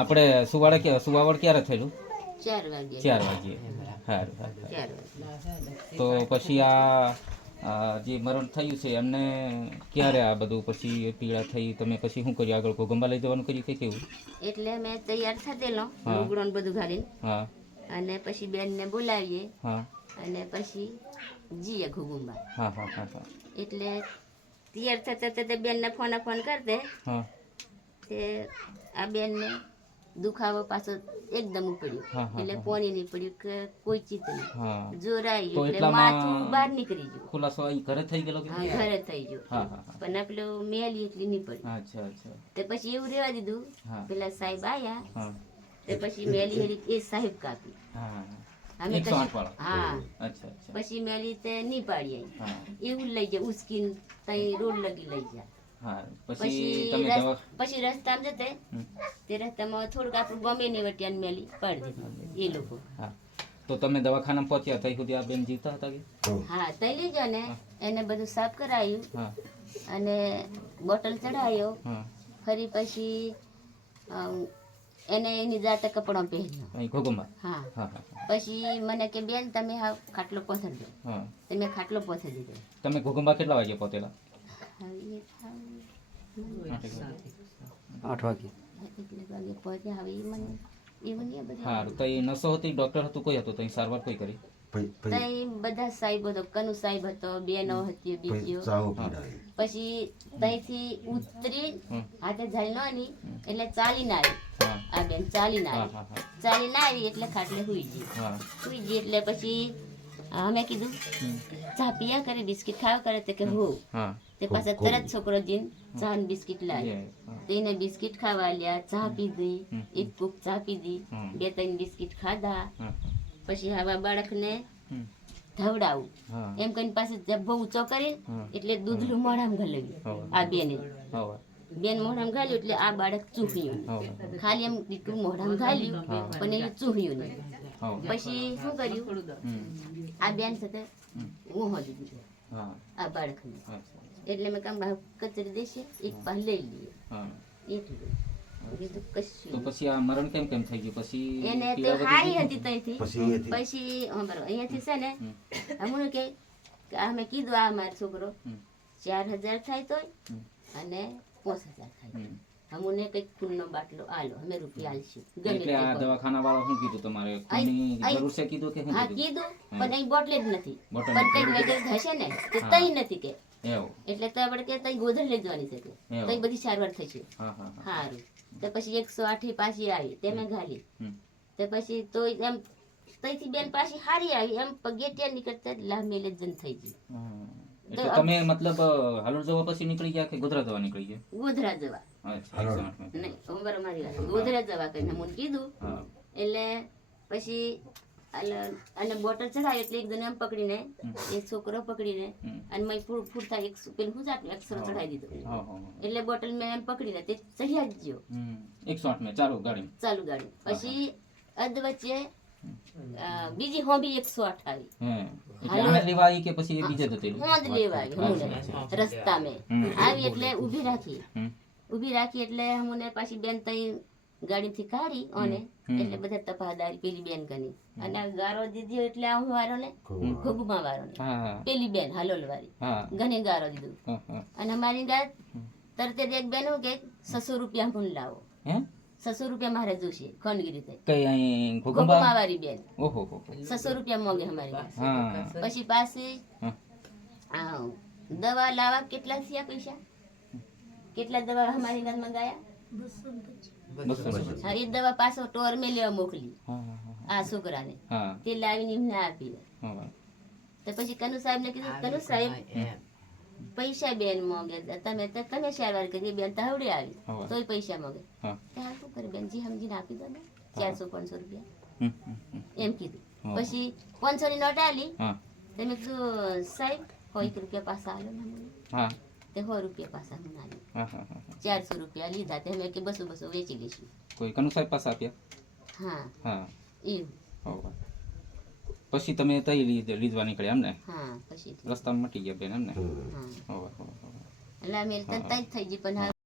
આપણે સુવાવડ ક્યારે થયેલું? 4 વાગે. 4 વાગે. સારું સારું. 4 વાગે. તો પછી આ જે મરણ થયું છે એમને ક્યારે આ બધું પછી પીડા થઈ, તમે પછી શું કર્યું આગળ? ઘોગંબા લઈ જવાનું કર્યું કે કેવું? એટલે મેં તૈયાર થતેલો હા. લુગડો ને બધું ઘાલીને. હા અને પછી બેનને બોલાવીએ હા અને પછી જઈએ ઘુગુંબા. હા હા હા હા એટલે તૈયાર થતા થતા બેનને ફોન કરતે હા તે આ બેનને દુખાવો પાછો એકદમ ઉપડ્યો. હા, હા, એટલે હા. પોણી નહીં પડ્યું કે કોઈ ચીજ નહીં. હા જોર તો આવ્યું એટલે એટલામાં માથું બહાર નીકળી ગયું. ખુલાસો અહીં ઘરે થઈ ગયેલો કે? હા, ઘરે થઈ ગયું. હા હા હા પણ આ પેલું મેલી એટલી નહીં પડી. અચ્છા અચ્છા તે પછી એવું રહેવા દીધું. હા. પેલા સાહેબ આયા હા તે પછી મેલી હેરી એ સાહેબ કાપી. હા હા અમે 108 વાળા? હા અચ્છા અચ્છા પછી મેલી તે નહીં પાડી આવી. હા એવું લઈ જાય ઉસકીને તઈ રોડ લગી લઈ જાય. હા પછી પછી તમે દવા પછી રસ્તામાં જતે હમ. તે રસ્તામાં થોડુંક આપણું ગમે ને વટિયાને મેલી પાડી દીધું એ લોકો. હા તો તમે દવાખાના પહોંચ્યા તઈ સુધી આ બેન જીવતા હતા કે? હા તઈ લઈ જાઓ ને એને બધું સાફ કરાયું હા અને બોટલ ચડાવ્યો. હા ફરી પછી એને એની જાતે કપડાં પહેર્યો. અહીં ઘોગંબા? હા હા હા હા પછી મને કે બેન તમે હા ખાટલો પહોંચાડી દો. હા તો મેં ખાટલો પહોંચાડી દીધો. તમે ઘોગંબા કેટલા વાગે પહોંચેલા? હવે એ થાવ 8 વાગે. એટલે વાગે પહોંચ્યા. હવે એ મને એવું નહીં બધું. સારું તો એ નસો હતી, ડૉક્ટર હતું, કોઈ હતું તઈ સારવાર કોઈ કરી? તઈ બધા સાહેબ હતો. કનુ સાહેબ હતો, બેનો હતી બીજીઓ. પછી તઈથી ઉતરી હમ. હાથે ઝાલવાની એટલે ચાલીને આવી. હા આ બેન ચાલીને હા આવી. હા હા ચાલીને આવી એટલે ખાટલે હુઈ ગઈ. હા હુઈ ગઈ એટલે પછી અમે કીધું હમ. ચા પિયા કરે, બિસ્કિટ ખાવા કરે તે કે હો. હા તે પાછા તરત છોકરો જઈને ચા ને બિસ્કિટ લાવી. હા. તેને બિસ્કિટ ખાવા લ્યા, ચા પીધી, હમ. એક કુક ચા પીધી, હમ. 2-3 બિસ્કિટ ખાધા. હા પછી આવા બાળકને હમ. ધવડાવું હા એમ કહીને પાસે જબ્બો ઊંચો કરી હા. એટલે દૂધનું મોઢામાં ઘાલ્યું. હવે. આ બેને હવે. બેન મોઢામાં ઘાલ્યું એટલે આ બાળક ચૂહ્યું નહીં. હવે. ખાલી એમ દીકરું મોઢામાં ઘાલ્યું હા. પણ એને ચૂહ્યું નહીં. હવે. પછી શું કર્યું હમ. આ બેન સાથે હમ. હું હોદી દીધું હા આ બાળકને. અચ્છા એટલે મેં કામ કચરી દેશે એક પાસ લઈ લઈએ હા એટલું. બીજું તો કશું પછી આ મરણ કેમ થઈ ગયું પછી? એને તો પીડા વધી હારી ગઈ? હતી તઈથી. પછી બરાબર અહીંયાથી છે ને હમ. હમણાં કે અમે કીધું આ મારો છોકરો હમ. 4000 થાય તોય હમ. અને 5000 થાય. હમ. અમને કંઈક ખૂનનો બાટલો આલો, અમે રૂપિયા આલશું ગમે એટલે આ તે કરો. દવાખાના વાળા શું કીધું તમારે? ખૂનની જરૂર છે કીધું કે શું હા કીધું? કીધું પણ અહીં બોટલે જ નથી. બોટલ પણ નથી. કંઈક વેગર હશે ને તો હા. તઈ નથી કે. એવું? એટલે તો આપણે કે તઈ ગોધર લઈ જવાની છે કે એવું. તઈ બધી સારવાર થશે. હા હા હા સારું તો પછી 108 પાછી આવી તેમે ઘાલી. હમ. તો પછી તો એમ તઈથી બેન પાછી હારી આવી એમ પગેટિયા નીકળતા લાહ મેલે જન થઈ ગઈ. હા. એટલે તમે મતલબ હાલોલ જવા પછી નીકળી ગયા કે ગોધરા જવા નીકળી ગયા? ગોધરા જવા અચ્છા 108 નહીં ઉંમર મારી વાત ગોધરા જવા કરીને મને કીધું. હા એટલે પછી અને બોટલ ચડાવી એટલે એકદમ એમ પકડીને એક છોકરો પકડીને હમ. અને મેં ફૂટતા એક પેલું શું જાતું અક્ષરો ચડાવી દીધું. હા હા હા. એટલે બોટલ મેં એમ પકડીને તે ચડ્યા જ ગયો હમ. 108 ને ચાલુ ગાડી? ચાલુ ગાડી. પછી અધ વચ્ચે બીજી હોંબી 108 આવી. હે એટલે આને લેવા આવી કે પછી એ બીજે જતી હોંદ લેવા આવી હમુને રસ્તા મેં આવી એટલે ઊભી રાખી. હમ. ઊભી રાખી એટલે હમુને પાછી બેન તઈ ગાડીથી કાઢી અને એટલે બધા તપાદારી પેલી બેન કની અને આ ગારો દીધી એટલે આ હું વારો ને ઘોગુમા વારો ને હા હા પેલી બેન હાલોલ વાળી હા ઘને ગારો દીધું. હા હા. અને અમારી ગાત તરતે જ એક બેન હું કે 600 રૂપિયા હું લાવો. હે 600 રૂપિયા મારે જોશે ખંડગીરી તે કઈ અહીં ઘોગુમા ઘોગંબા? વાળી બેન ઓહો હો 600 રૂપિયા મોંઘે અમારી ગાત. હા પછી પાછી હા. આ દવા લાવવા કેટલા થયા પૈસા? કેટલા દવા અમારી ગાત મંગાયા? 225. હા એ દવા પાછો ટોર મેં લેવા મોકલી હા હા આ છોકરાને. હા તે લાવીને એમને આપી. હા તો પછી કનુ સાહેબ ને કીધું કનુ સાહેબ પૈસા બેન મોંઘે તમે સારવાર કરી બેન તો હવડે આવી હા. તોય પૈસા મોંઘે. હા. તો હાલ શું કરે બેન જી સમજીને આપી દો ને 400-500 રૂપિયા હમ, હમ, હમ. એમ કીધું. હા. પછી 500 ની નોટ આલી. હા તમે કીધું સાહેબ 100 રૂપિયા પાછા આલો ને મને. હા તે 100 રૂપિયા પાછા મને આલી. હા હા હા. 400 રૂપિયા લીધા તે અમે કે 200 વેચી લઈશું. કોઈ કનુ સાહેબ પાસે આપ્યા? હા હા એવું. હોવા. પછી તમે તઈ લીધવા નીકળ્યા એમ ને? હા પછી રસ્તામાં મટી ગયા બેન એમ ને? હા હોવા હોવા હોવા. એટલે અમે તઈ જ થઈ ગઈ પણ હવે